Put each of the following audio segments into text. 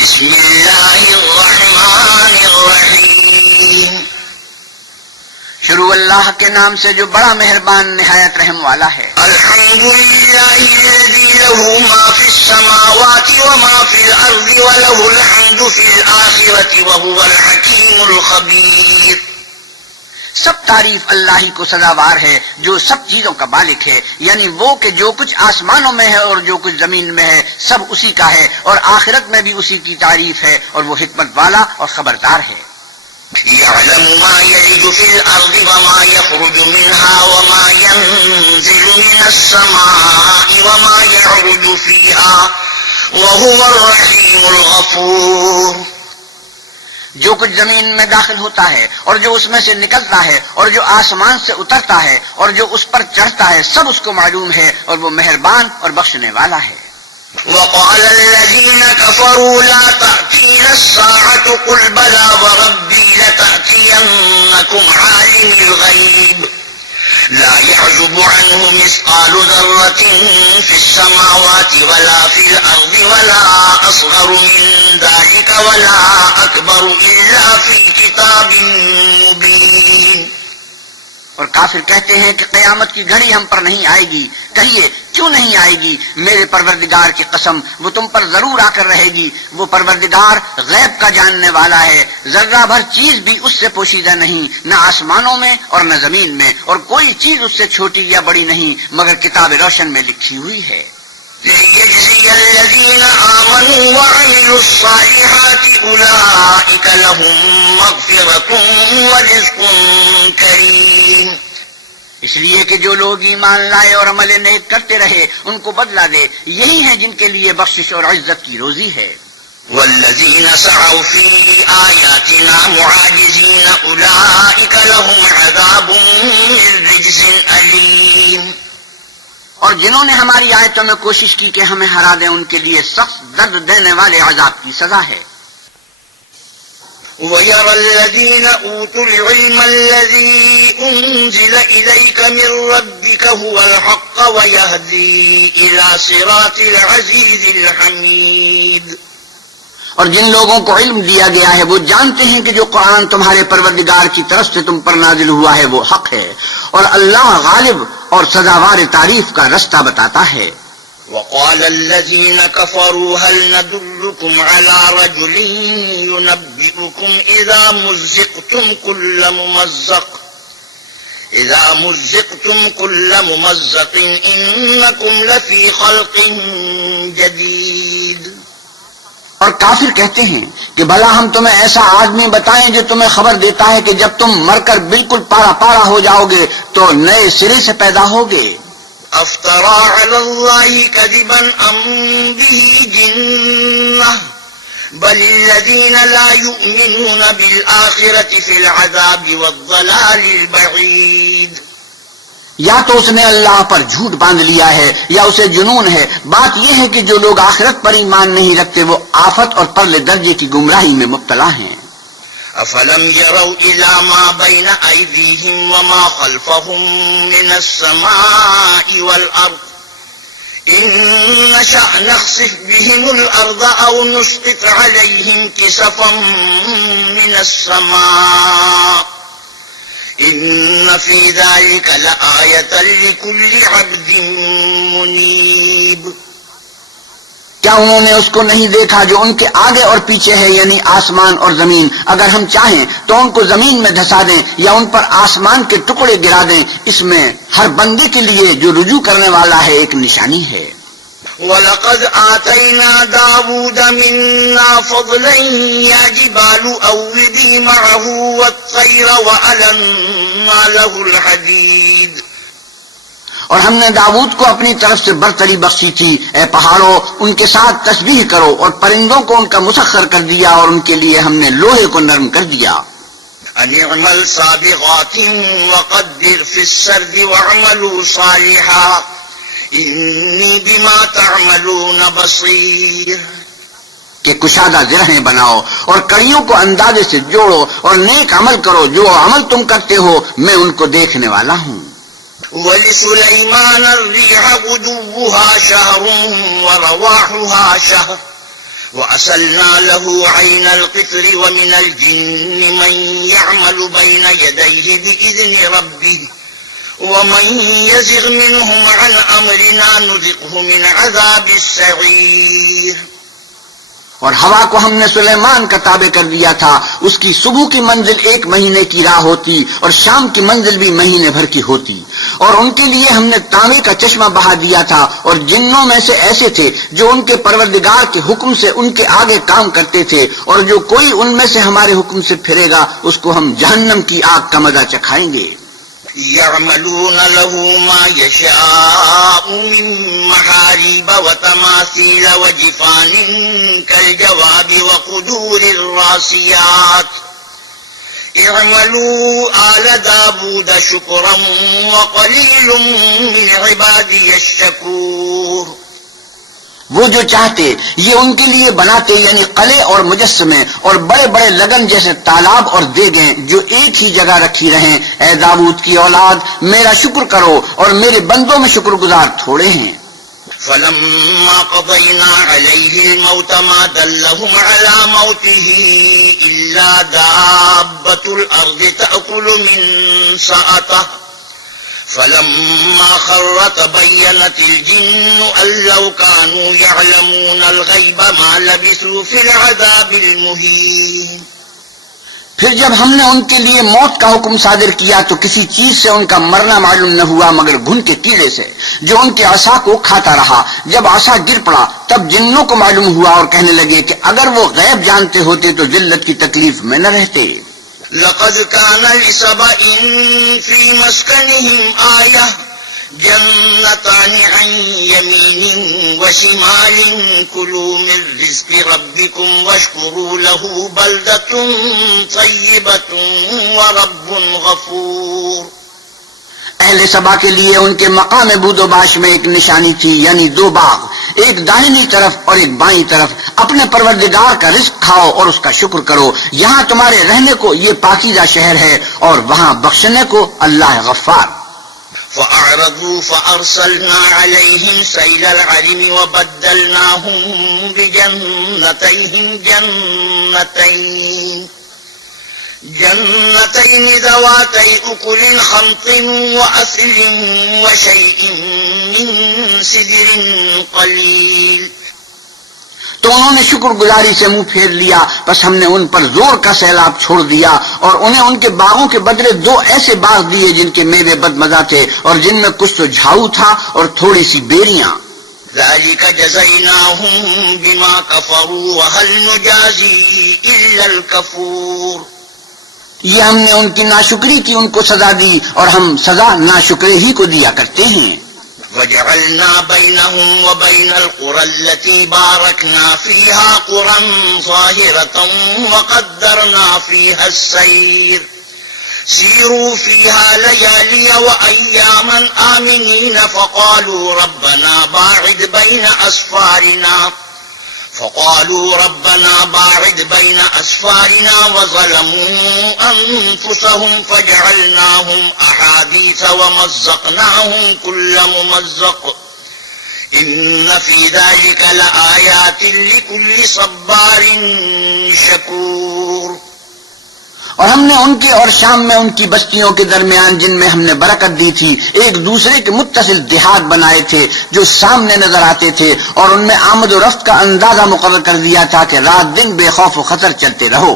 بسم اللہ الرحمن الرحیم، شروع اللہ کے نام سے جو بڑا مہربان نہایت رحم والا ہے۔ الحمد للہ الذی له ما فی السماوات وما فی الارض وله الحمد فی الآخرة وهو الحکیم الخبیر۔ سب تعریف اللہ ہی کو سزاوار ہے جو سب چیزوں کا مالک ہے، یعنی وہ کہ جو کچھ آسمانوں میں ہے اور جو کچھ زمین میں ہے سب اسی کا ہے، اور آخرت میں بھی اسی کی تعریف ہے، اور وہ حکمت والا اور خبردار ہے۔ يعلم ما يلج في الأرض وما يخرج منها وما ينزل من السماء وما يعرج فيها وهو الرحيم الغفور۔ جو کچھ زمین میں داخل ہوتا ہے اور جو اس میں سے نکلتا ہے اور جو آسمان سے اترتا ہے اور جو اس پر چڑھتا ہے سب اس کو معلوم ہے، اور وہ مہربان اور بخشنے والا ہے۔ وقال الذين كفروا لا تأتينا الساعة قل بلى وربي لتأتينكم عالم الغيب لا يعزب عنه مثقال ذرة في السماوات ولا في الأرض ولا أصغر من ذلك ولا أكبر إلا في كتاب مبين۔ اور کافر کہتے ہیں کہ قیامت کی گھڑی ہم پر نہیں آئے گی۔ کہیے کیوں نہیں آئے گی؟ میرے پروردگار کی قسم وہ تم پر ضرور آ کر رہے گی۔ وہ پروردگار غیب کا جاننے والا ہے، ذرہ بھر چیز بھی اس سے پوشیدہ نہیں، نہ آسمانوں میں اور نہ زمین میں، اور کوئی چیز اس سے چھوٹی یا بڑی نہیں مگر کتاب روشن میں لکھی ہوئی ہے۔ لِيَجْزِيَ الَّذِينَ آمَنُوا وَعَمِلُوا الصَّالِحَاتِ أُولَئِكَ لَهُم مَّغْفِرَةٌ وَرِزْقٌ كَرِيمٌ۔ اس لیے کہ جو لوگ ایمان لائے اور عمل نیک کرتے رہے ان کو بدلہ دے، یہی ہیں جن کے لیے بخشش اور عزت کی روزی ہے۔ وَالَّذِينَ سَعَوْا فِي آيَاتِنَا مُعَاجِزِينَ أُولَئِكَ لَهُمْ عَذَابٌ مِّن رِّجْزٍ أَلِيمٌ۔ اور جنہوں نے ہماری آیتوں میں کوشش کی کہ ہمیں ہرا دیں ان کے لیے سخت درد دینے والے عذاب کی سزا ہے۔ وَيَرَى الَّذِينَ أُوتُوا الْعِلْمَ الَّذِي أُنزِلَ إِلَيْكَ مِن رَّبِّكَ هُوَ الْحَقُّ وَيَهْدِي إِلَى صِرَاطِ الْعَزِيزِ الْحَمِيدِ۔ اور جن لوگوں کو علم دیا گیا ہے وہ جانتے ہیں کہ جو قرآن تمہارے پروردگار کی طرف سے تم پر نازل ہوا ہے وہ حق ہے، اور اللہ غالب اور سزاوار تعریف کا رستہ بتاتا ہے۔ وقال الذين كفروا هل ندلكم على رجل ينبئكم إذا مزقتم كل ممزق إنكم لفي خلق جديد۔ اور کافر کہتے ہیں کہ بھلا ہم تمہیں ایسا آدمی بتائیں جو تمہیں خبر دیتا ہے کہ جب تم مر کر بالکل پارا پارا ہو جاؤ گے تو نئے سرے سے پیدا ہوگے۔ افترى على الله كذبا ام به جنة بل الذين لا يؤمنون بالآخرة في العذاب والضلال البعيد۔ یا تو اس نے اللہ پر جھوٹ باندھ لیا ہے یا اسے جنون ہے۔ بات یہ ہے کہ جو لوگ آخرت پر ایمان نہیں رکھتے وہ آفت اور پرلے درجے کی گمراہی میں مبتلا ہیں۔ افلم يروا الى ما بين ايديهم وما خلفهم من السماء والارض ان نشأ نخسف بهم الارض او نسقط عليهم كسفا من السماء ان في ذلك لآية لكل عبد منيب۔ کیا انہوں نے اس کو نہیں دیکھا جو ان کے آگے اور پیچھے ہے، یعنی آسمان اور زمین؟ اگر ہم چاہیں تو ان کو زمین میں دھسا دیں یا ان پر آسمان کے ٹکڑے گرا دیں، اس میں ہر بندے کے لیے جو رجوع کرنے والا ہے ایک نشانی ہے۔ وَلَقَدْ آتَيْنَا دَاوُودَ مِنَّا فَضْلًا يَا جِبَالُ أَوِّبِي مَعَهُ وَالطَّيْرَ وَأَلَنَّا لَهُ الْحَدِيدَ۔ اور ہم نے داؤد کو اپنی طرف سے برتری بخشی تھی، اے پہاڑوں ان کے ساتھ تسبیح کرو، اور پرندوں کو ان کا مسخر کر دیا اور ان کے لیے ہم نے لوہے کو نرم کر دیا۔ أَنِ اعْمَلْ سَابِغَاتٍ وَقَدِّرْ فِي السَّرْدِ وَاعْمَلُوا صَالِحًا إِنِّي بِمَا تَعْمَلُونَ بَصِيرٌ۔ کہ کشادہ زرہیں بناؤ اور کڑیوں کو اندازے سے جوڑو اور نیک عمل کرو، جو عمل تم کرتے ہو میں ان کو دیکھنے والا ہوں۔ وَلِسُلَيْمَانَ الرِّيحَ غُدُوُّهَا شَهْرٌ وَرَوَاحُهَا شَهْرٌ وَأَسَلْنَا لَهُ عَيْنَ الْقِطْرِ وَمِنَ الْجِنِّ مَن يَعْمَلُ بَيْنَ يَدَيْهِ بِإِذْنِ رَبِّهِ وَمَن يَزِغْ مِنْهُمْ عَنْ أَمْرِنَا نُذِقْهُ مِنْ عَذَابِ السَّعِيرِ۔ اور ہوا کو ہم نے سلیمان کا تابع کر دیا تھا، اس کی صبح کی منزل 1 مہینے کی راہ ہوتی اور شام کی منزل بھی مہینے بھر کی ہوتی، اور ان کے لیے ہم نے تانبے کا چشمہ بہا دیا تھا، اور جنوں میں سے ایسے تھے جو ان کے پروردگار کے حکم سے ان کے آگے کام کرتے تھے، اور جو کوئی ان میں سے ہمارے حکم سے پھرے گا اس کو ہم جہنم کی آگ کا مزہ چکھائیں گے۔ يعملون له ما يشاء من محاريب وتماثيل وجفان كالجواب وقدور الراسيات اعملوا آل داود شكرا وقليل من عبادي الشكور۔ وہ جو چاہتے یہ ان کے لیے بناتے، یعنی قلعے اور مجسمے اور بڑے بڑے لگن جیسے تالاب اور دیگیں جو ایک ہی جگہ رکھی رہیں۔ اے داؤد کی اولاد، میرا شکر کرو، اور میرے بندوں میں شکر گزار تھوڑے ہیں۔ فلما قضينا عليه الموت ما دلهم على موته إلا دابة الأرض تأكل من سأته فلما خر تبينت الجن أن لو كانوا يعلمون الغيب ما لبثوا في العذاب المهين۔ پھر جب ہم نے ان کے لیے موت کا حکم صادر کیا تو کسی چیز سے ان کا مرنا معلوم نہ ہوا مگر گھن کے کیڑے سے جو ان کے عصا کو کھاتا رہا۔ جب عصا گر پڑا تب جنوں کو معلوم ہوا اور کہنے لگے کہ اگر وہ غیب جانتے ہوتے تو ذلت کی تکلیف میں نہ رہتے۔ لقد كان لسبإ في مسكنهم آية جنتان عن يمين وشمال كلوا من رزق ربكم واشكروا له بلدة طيبة ورب غفور۔ اہل سبا کے لیے ان کے مقام بود و باش میں ایک نشانی تھی، یعنی 2 باغ، ایک داہنی طرف اور ایک بائیں طرف۔ اپنے پروردگار کا رزق کھاؤ اور اس کا شکر کرو، یہاں تمہارے رہنے کو یہ پاکیزہ شہر ہے اور وہاں بخشنے کو اللہ غفار۔ فأعرضوا فأرسلنا عليهم سيل العرم وبدلناهم بجنتين ذواتي أكل خمط وأثل وشيء من سدر قليل۔ تو انہوں نے شکر گزاری سے منہ پھیر لیا، بس ہم نے ان پر زور کا سیلاب چھوڑ دیا اور انہیں ان کے باغوں کے بدلے 2 ایسے باغ دیے جن کے میوے بد مزہ تھے اور جن میں کچھ تو جھاؤ تھا اور تھوڑی سی بیریاں۔ ذلك جزيناهم بما كفروا وهل نجازي إلا الكفور۔ یہ ہم نے ان کی ناشکری کی ان کو سزا دی اور ہم سزا ناشکرے ہی کو دیا کرتے ہیں۔ وجعلنا بينهم وبين القرى التي باركنا فيها قرى ظاهرة وقدرنا فيها السير سيروا فيها ليالي وأياما آمنين فقالوا ربنا باعد بين أسفارنا وظلموا أنفسهم فجعلناهم أحاديث ومزقناهم كل ممزق إن في ذلك لآيات لكل صبار شكور۔ اور ہم نے ان کے اور شام میں ان کی بستیوں کے درمیان جن میں ہم نے برکت دی تھی ایک دوسرے کے متصل دیہات بنائے تھے جو سامنے نظر آتے تھے، اور ان میں آمد و رفت کا اندازہ مقرر کر دیا تھا کہ رات دن بے خوف و خطر چلتے رہو۔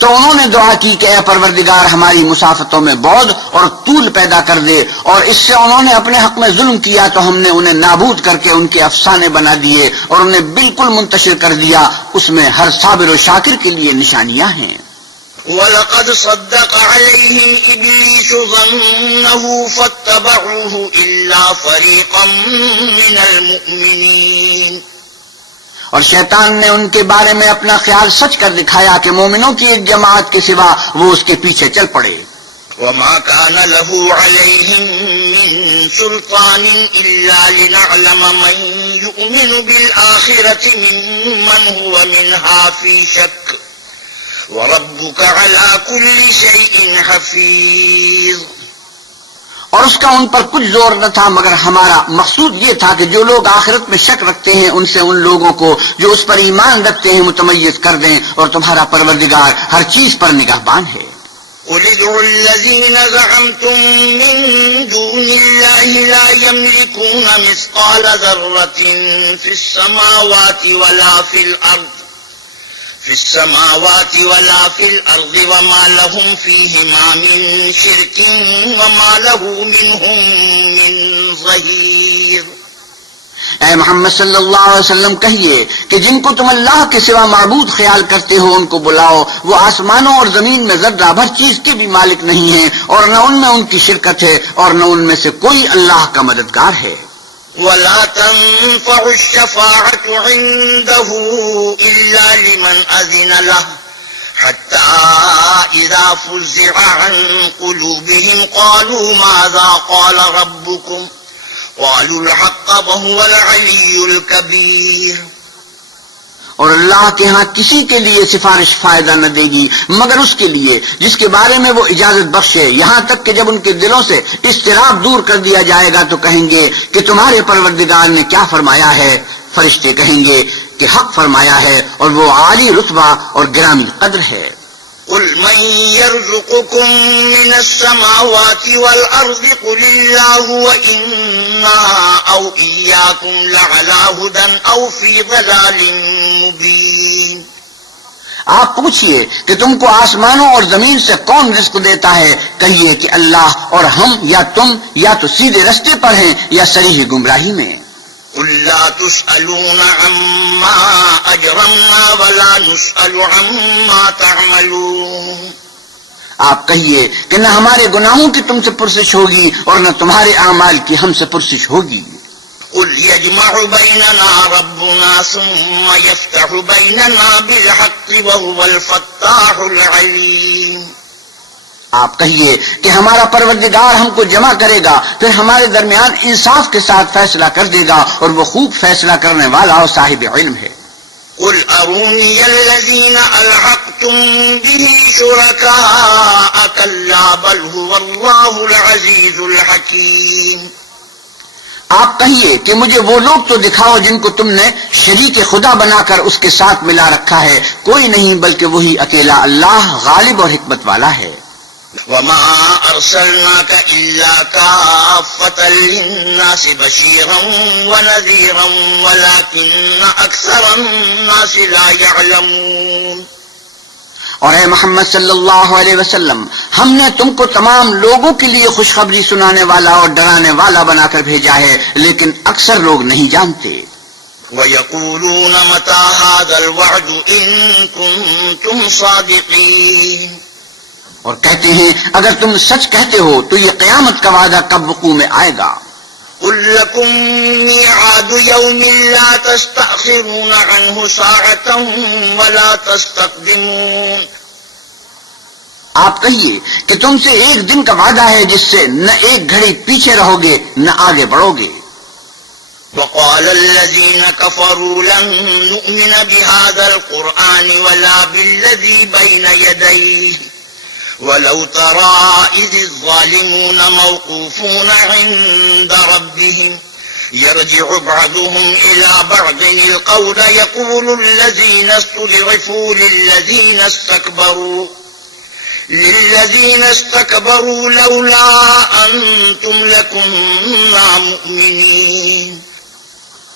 تو انہوں نے دعا کی کہ اے پروردگار ہماری مسافتوں میں بعد اور طول پیدا کر دے، اور اس سے انہوں نے اپنے حق میں ظلم کیا تو ہم نے انہیں نابود کر کے ان کے افسانے بنا دیے اور انہیں بالکل منتشر کر دیا۔ اس میں ہر صابر و شاکر کے لیے نشانیاں ہیں۔ وَلَقَدْ صَدَّقَ عَلَيْهِمْ إِبْلِيسُ ظَنَّهُ فَاتَّبَعُوهُ إِلَّا فَرِيقًا مِّنَ الْمُؤْمِنِينَ۔ اور شیطان نے ان کے بارے میں اپنا خیال سچ کر دکھایا کہ مومنوں کی ایک جماعت کے سوا وہ اس کے پیچھے چل پڑے۔ وَمَا كَانَ لَهُ عَلَيْهِمْ مِنْ سُلْطَانٍ إِلَّا لِنَعْلَمَ مَنْ يُؤْمِنُ بِالْآخِرَةِ مِمَّنْ هُوَ مِنْهَا فِي شَكٍّ وَرَبُّكَ عَلَى كُلِّ شَيْءٍ حَفِيظٌ۔ اور اس کا ان پر کچھ زور نہ تھا، مگر ہمارا مقصود یہ تھا کہ جو لوگ آخرت میں شک رکھتے ہیں ان سے ان لوگوں کو جو اس پر ایمان رکھتے ہیں متمیز کر دیں، اور تمہارا پروردگار ہر چیز پر نگہبان ہے۔ قل ادعوا الذين زعمتم من دون الله لا يملكون مثقال ذرة في السماوات ولا في الأرض وما لهم فيهما من شرك وما له منهم من ظهير۔ اے محمد صلی اللہ علیہ وسلم کہیے کہ جن کو تم اللہ کے سوا معبود خیال کرتے ہو ان کو بلاؤ، وہ آسمانوں اور زمین میں ذرہ بھر چیز کے بھی مالک نہیں ہیں، اور نہ ان میں ان کی شرکت ہے، اور نہ ان میں سے کوئی اللہ کا مددگار ہے۔ ولا تنفع الشفاعة عنده إلا لمن أذن له حتى إذا فزع عن قلوبهم قالوا ماذا قال ربكم قالوا الحق وهو العلي الكبير۔ اور اللہ کے ہاں کسی کے لیے سفارش فائدہ نہ دے گی مگر اس کے لیے جس کے بارے میں وہ اجازت بخشے، یہاں تک کہ جب ان کے دلوں سے اضطراب دور کر دیا جائے گا تو کہیں گے کہ تمہارے پروردگار نے کیا فرمایا ہے؟ فرشتے کہیں گے کہ حق فرمایا ہے، اور وہ عالی رتبہ اور گرامی قدر ہے۔ قل من يرزقكم من السماوات والأرض قل الله وإنا أو إياكم لعلى هدى أو في ضلال مبين۔ آپ پوچھئے کہ تم کو آسمانوں اور زمین سے کون رزق دیتا ہے؟ کہیے کہ اللہ، اور ہم یا تم یا تو سیدھے رستے پر ہیں یا صریح گمراہی میں۔ قل لا تسألون عما أجرمنا ولا نسأل عما تعملون۔ آپ کہیے کہ نہ ہمارے گناہوں کی تم سے پرسش ہوگی اور نہ تمہارے اعمال کی ہم سے پرسش ہوگی۔ قل يجمع بيننا ربنا ثم يفتح بيننا بالحق وهو الفتاح العليم۔ آپ کہیے کہ ہمارا پروردگار ہم کو جمع کرے گا، پھر ہمارے درمیان انصاف کے ساتھ فیصلہ کر دے گا، اور وہ خوب فیصلہ کرنے والا اور صاحب علم ہے۔ قل أروني الذين ألحقتم به شركاء كلا بل هو الله العزيز الحكيم۔ آپ کہیے کہ مجھے وہ لوگ تو دکھاؤ جن کو تم نے شریک خدا بنا کر اس کے ساتھ ملا رکھا ہے، کوئی نہیں بلکہ وہی اکیلا اللہ غالب اور حکمت والا ہے۔ وما أرسلناك إلا كافة للناس بشيرا ونذيرا ولكن أكثر الناس لا يعلمون۔ اور اے محمد صلی اللہ علیہ وسلم، ہم نے تم کو تمام لوگوں کے لیے خوشخبری سنانے والا اور ڈرانے والا بنا کر بھیجا ہے، لیکن اکثر لوگ نہیں جانتے۔ وَيَقُولُونَ مَتَى هَذَا الْوَعْدُ إِن كُنتُمْ صَادِقِينَ۔ اور کہتے ہیں اگر تم سچ کہتے ہو تو یہ قیامت کا وعدہ کب وقوع میں آئے گا؟ قُل لَّكُم مِّيعَادُ يَوْمٍ لَّا تَسْتَأْخِرُونَ عَنْهُ سَاعَةً وَلَا تَسْتَقْدِمُونَ۔ آپ کہیے کہ تم سے ایک دن کا وعدہ ہے جس سے نہ ایک گھڑی پیچھے رہو گے نہ آگے بڑھو گے۔ وقال الذين كفروا لن نؤمن بهذا القرآن ولا بالذي بين يديه ولو ترى إذ الظالمون موقوفون عند ربهم يرجع بعضهم إلى بعض القول يقول الذين استضعفوا للذين استكبروا لولا أنتم لكنا مؤمنين۔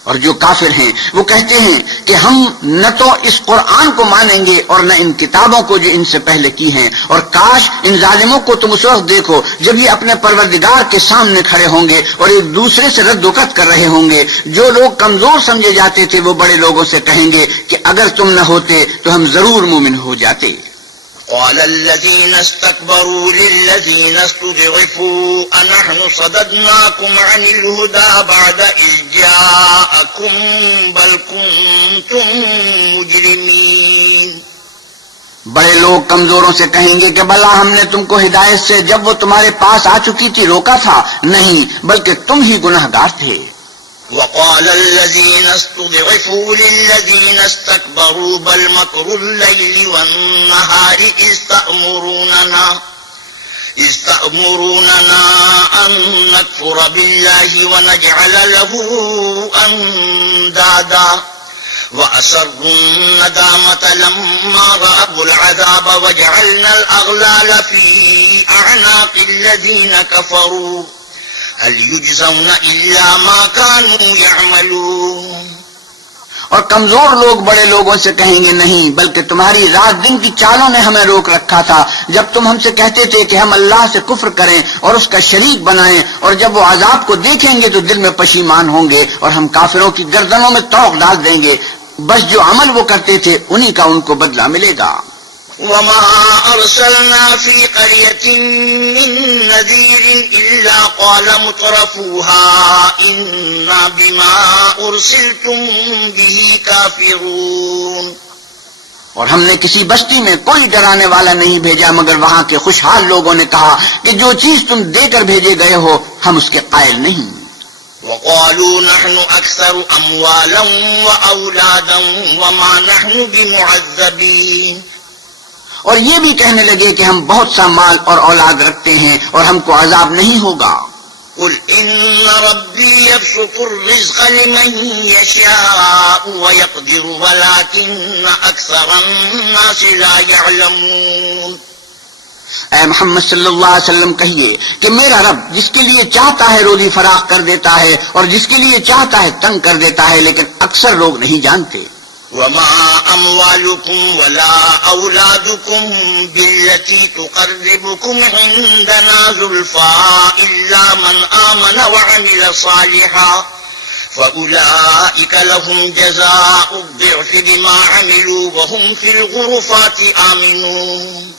اور جو کافر ہیں وہ کہتے ہیں کہ ہم نہ تو اس قرآن کو مانیں گے اور نہ ان کتابوں کو جو ان سے پہلے کی ہیں، اور کاش ان ظالموں کو تم اس وقت دیکھو جب یہ اپنے پروردگار کے سامنے کھڑے ہوں گے اور ایک دوسرے سے رد و کت کر رہے ہوں گے۔ جو لوگ کمزور سمجھے جاتے تھے وہ بڑے لوگوں سے کہیں گے کہ اگر تم نہ ہوتے تو ہم ضرور مومن ہو جاتے۔ قال الذين استكبروا للذين استضعفوا أنحن صددناكم عن الهدى بعد إذ جاءكم بل كنتم مجرمين۔ بڑے لوگ کمزوروں سے کہیں گے کہ بھلا ہم نے تم کو ہدایت سے جب وہ تمہارے پاس آ چکی تھی روکا تھا؟ نہیں، بلکہ تم ہی گناہگار تھے۔ وقال الذين استضعفوا للذين استكبروا بل مكر الليل والنهار إذ إذ تأمروننا أن نكفر بالله ونجعل له أندادا وأسروا الندامة لما رأوا العذاب وجعلنا الأغلال في أعناق الذين كفروا هل يجزون إلا ما كانوا يعملون. اور کمزور لوگ بڑے لوگوں سے کہیں گے نہیں، بلکہ تمہاری رات دن کی چالوں نے ہمیں روک رکھا تھا جب تم ہم سے کہتے تھے کہ ہم اللہ سے کفر کریں اور اس کا شریک بنائیں، اور جب وہ عذاب کو دیکھیں گے تو دل میں پشیمان ہوں گے اور ہم کافروں کی گردنوں میں طوق ڈال دیں گے. بس جو عمل وہ کرتے تھے انہی کا ان کو بدلہ ملے گا. وما أرسلنا في قرية من نذير إلا قال مترفوها إنا بما أرسلتم به كافرون. اور ہم نے کسی بستی میں کوئی ڈرانے والا نہیں بھیجا مگر وہاں کے خوشحال لوگوں نے کہا کہ جو چیز تم دے کر بھیجے گئے ہو ہم اس کے قائل نہیں. وقالوا نحن أكثر أموالا وأولادا وما نحن بمعذبين. اور یہ بھی کہنے لگے کہ ہم بہت سا مال اور اولاد رکھتے ہیں اور ہم کو عذاب نہیں ہوگا. قل إن ربي يبسط الرزق لمن يشاء ويقدر ولكن أكثر الناس لا يعلمون. اے محمد صلی اللہ علیہ وسلم کہیے کہ میرا رب جس کے لیے چاہتا ہے روزی فراخ کر دیتا ہے اور جس کے لیے چاہتا ہے تنگ کر دیتا ہے، لیکن اکثر لوگ نہیں جانتے. وما أموالكم ولا أولادكم بالتي تقربكم عندنا زلفى إلا من آمن وعمل صالحا فأولئك لهم جزاء الضعف بما عملوا وهم في الغرفات آمنون.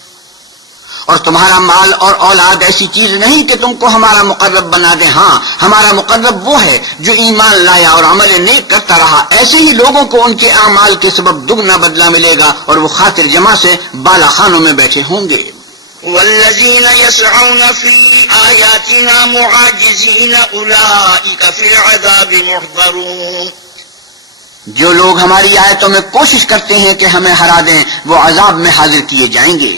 اور تمہارا مال اور اولاد ایسی چیز نہیں کہ تم کو ہمارا مقرب بنا دے. ہاں، ہمارا مقرب وہ ہے جو ایمان لایا اور عمل نیک کرتا رہا. ایسے ہی لوگوں کو ان کے اعمال کے سبب دگنا بدلہ ملے گا اور وہ خاطر جمع سے بالا خانوں میں بیٹھے ہوں گے. والذين يسعون في آياتنا معاجزين أولئك في العذاب محضرون. جو لوگ ہماری آیتوں میں کوشش کرتے ہیں کہ ہمیں ہرا دیں وہ عذاب میں حاضر کیے جائیں گے.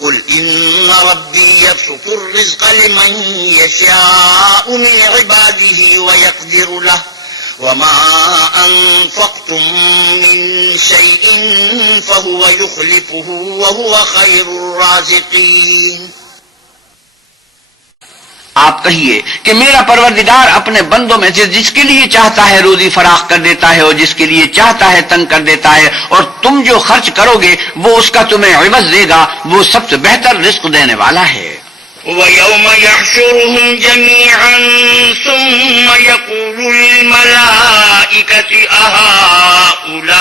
قل إن ربي يبسط الرزق لمن يشاء من عباده ويقدر له وما أنفقتم من شيء فهو يخلفه وهو خير الرازقين. آپ کہیے کہ میرا پروردگار اپنے بندوں میں سے جس کے لیے چاہتا ہے روزی فراخ کر دیتا ہے اور جس کے لیے چاہتا ہے تنگ کر دیتا ہے، اور تم جو خرچ کرو گے وہ اس کا تمہیں عوض دے گا. وہ سب سے بہتر رزق دینے والا ہے. وَيَوْمَ يَحْشُرُهُمْ جَمِيعًا ثُمَّ يَقُولُ لِلْمَلَائِكَةِ أَهَؤُلَاءِ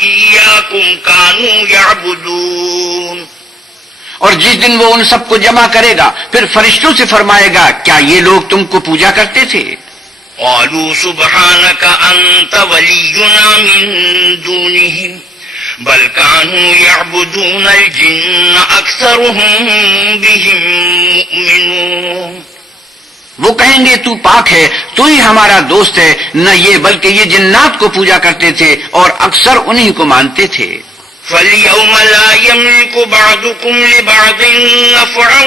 إِيَّاكُمْ كَانُوا يَعْبُدُونَ. اور جس دن وہ ان سب کو جمع کرے گا پھر فرشتوں سے فرمائے گا کیا یہ لوگ تم کو پوجا کرتے تھے؟ قالوا سبحانك أنت ولينا من دونهم بل كانوا يعبدون الجن أكثرهم بهم مؤمنون. وہ کہیں گے تو پاک ہے، تو ہی ہمارا دوست ہے. نہ یہ بلکہ یہ جنات کو پوجا کرتے تھے اور اکثر انہی کو مانتے تھے. فاليوم لا يملك بعضكم لبعض نفعا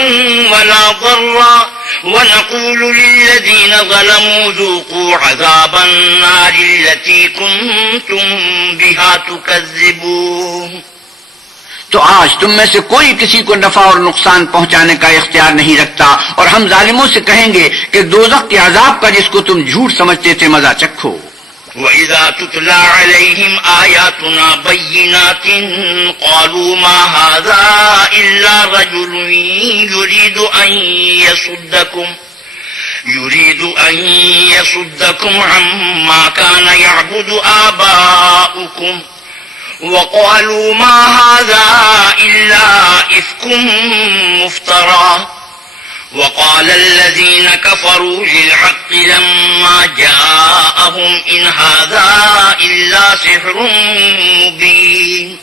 ولا ضرا ونقول للذين ظلموا ذوقوا عذاب النار التي كنتم بها تكذبون. تو آج تم میں سے کوئی کسی کو نفع اور نقصان پہنچانے کا اختیار نہیں رکھتا، اور ہم ظالموں سے کہیں گے کہ دوزخ کے عذاب کا جس کو تم جھوٹ سمجھتے تھے مزہ چکھو. وَإِذَا تُتْلَى عَلَيْهِمْ آيَاتُنَا بَيِّنَاتٍ قَالُوا مَا هَذَا إِلَّا رَجُلٌ يُرِيدُ أَن يَصُدَّكُمْ عَمَّا كَانَ يَعْبُدُ آبَاؤُكُمْ وَقَالُوا مَا هَذَا إِلَّا إِفْكٌ مُفْتَرًى. وقال الذين كفروا للحق لما جاءهم إن هذا إلا سحر مبين.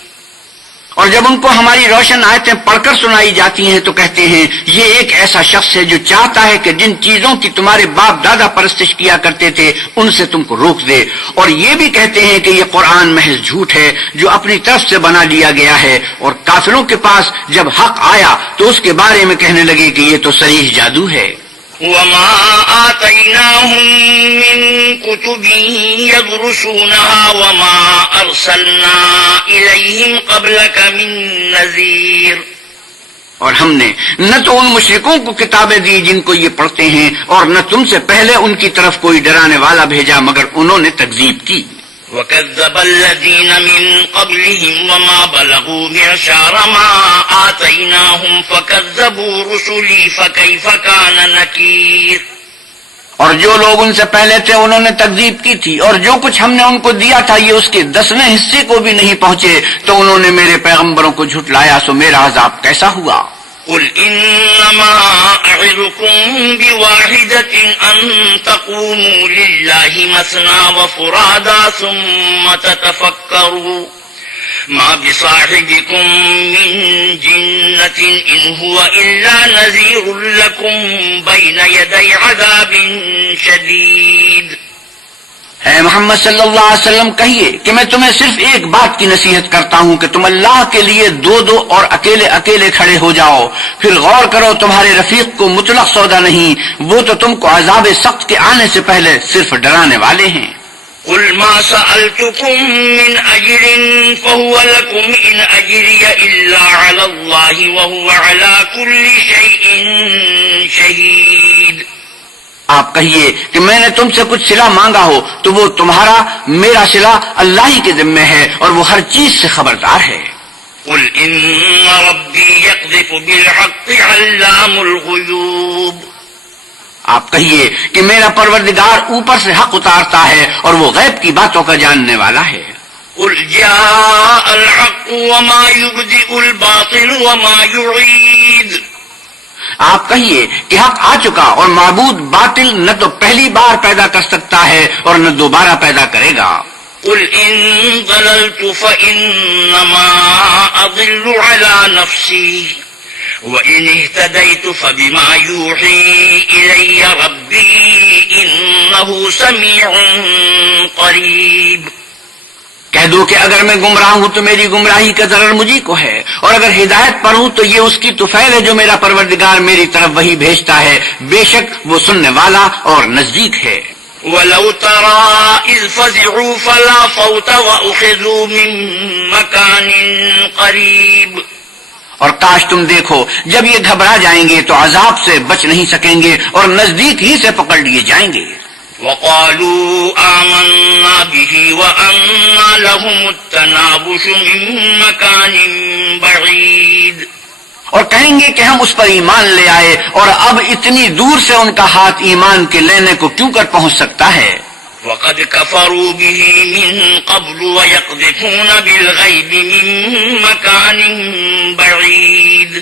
اور جب ان کو ہماری روشن آیتیں پڑھ کر سنائی جاتی ہیں تو کہتے ہیں یہ ایک ایسا شخص ہے جو چاہتا ہے کہ جن چیزوں کی تمہارے باپ دادا پرستش کیا کرتے تھے ان سے تم کو روک دے، اور یہ بھی کہتے ہیں کہ یہ قرآن محض جھوٹ ہے جو اپنی طرف سے بنا لیا گیا ہے، اور کافروں کے پاس جب حق آیا تو اس کے بارے میں کہنے لگے کہ یہ تو صریح جادو ہے۔ وما آتيناهم من كتب يدرسونها وما أرسلنا إليهم قبلك من نذير، اور ہم نے نہ تو ان مشرکوں کو کتابیں دی جن کو یہ پڑھتے ہیں، اور نہ تم سے پہلے ان کی طرف کوئی ڈرانے والا بھیجا مگر انہوں نے تکذیب کی۔ وكذب الذين من قبلهم وما بلغوا معشار ما آتيناهم فكذبوا رسلي فكيف كان نكير، اور جو لوگ ان سے پہلے تھے انہوں نے تکذیب کی تھی، اور جو کچھ ہم نے ان کو دیا تھا یہ اس کے 10ویں حصے کو بھی نہیں پہنچے تو انہوں نے میرے پیغمبروں کو جھٹلایا، سو میرا عذاب کیسا ہوا۔ قل انما اعظكم بواحدة ان تقوموا لله مثنى وفرادا ثم تتفكروا ما بصاحبكم من جنة ان هو الا نذير لكم بين يدي عذاب شديد۔ اے محمد صلی اللہ علیہ وسلم کہیے کہ میں تمہیں صرف ایک بات کی نصیحت کرتا ہوں کہ تم اللہ کے لیے دو دو اور اکیلے اکیلے کھڑے ہو جاؤ، پھر غور کرو تمہارے رفیق کو مطلق سودا نہیں، وہ تو تم کو عذاب سخت کے آنے سے پہلے صرف ڈرانے والے ہیں۔ قل ما سألتكم من أجر فهو لكم إن أجري إلا على الله وهو على كل شيء شهيد۔ آپ کہیے کہ میں نے تم سے کچھ صلہ مانگا ہو تو وہ تمہارا، میرا صلہ اللہ ہی کے ذمہ ہے اور وہ ہر چیز سے خبردار ہے۔ قل إن ربي يقذف بالحق علام الغيوب۔ آپ کہیے کہ میرا پروردگار اوپر سے حق اتارتا ہے اور وہ غیب کی باتوں کا جاننے والا ہے۔ قل جاء الحق وما يبدئ الباطل وما يعيد۔ آپ کہیے کہ حق آ چکا اور معبود باطل نہ تو پہلی بار پیدا کر سکتا ہے اور نہ دوبارہ پیدا کرے گا۔ قل ان ضللت فانما اضل على نفسي وان اهتديت فبما يوحي الي ربي انه سميع قريب۔ کہہ دو کہ اگر میں گمراہ ہوں تو میری گمراہی کا ضرر مجھی کو ہے، اور اگر ہدایت پر ہوں تو یہ اس کی طفیل ہے جو میرا پروردگار میری طرف وہی بھیجتا ہے، بے شک وہ سننے والا اور نزدیک ہے۔ وَلَوْ تَرَىٰ إِذْ فَزِعُوا فَلَا فَوْتَ وَأُخِذُوا مِن مَّكَانٍ قَرِيبٍ۔ اور کاش تم دیکھو جب یہ گھبرا جائیں گے تو عذاب سے بچ نہیں سکیں گے اور نزدیک ہی سے پکڑ لیے جائیں گے۔ وَقَالُوا آمَنَّا بِهِ وَأَنَّىٰ لَهُمُ التَّنَابُشُ مِن مَّكَانٍ بَعِيدٍ۔ اور کہیں گے کہ ہم اس پر ایمان لے آئے اور اب اتنی دور سے ان کا ہاتھ ایمان کے لینے کو کیوں کر پہنچ سکتا ہے۔ وَقَدْ كَفَرُوا بِهِ مِن قَبْلُ وَيَقْذِفُونَ بِالْغَيْبِ مِن مَّكَانٍ بَعِيدٍ۔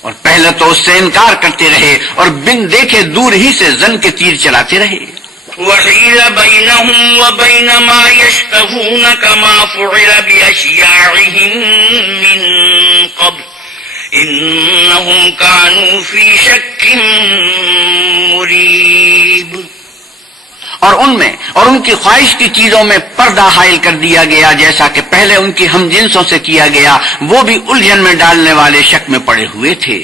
اور پہلے تو اس سے انکار کرتے رہے اور بن دیکھے دور ہی سے زن کے تیر چلاتے رہے۔ وحيل بينهم وبين ما يشتهون كما فعل بأشياعهم من قبل إنهم كانوا في شك مريب۔ اور ان میں اور ان کی خواہش کی چیزوں میں پردہ حائل کر دیا گیا جیسا کہ پہلے ان کی ہم جنسوں سے کیا گیا، وہ بھی الجھن میں ڈالنے والے شک میں پڑے ہوئے تھے۔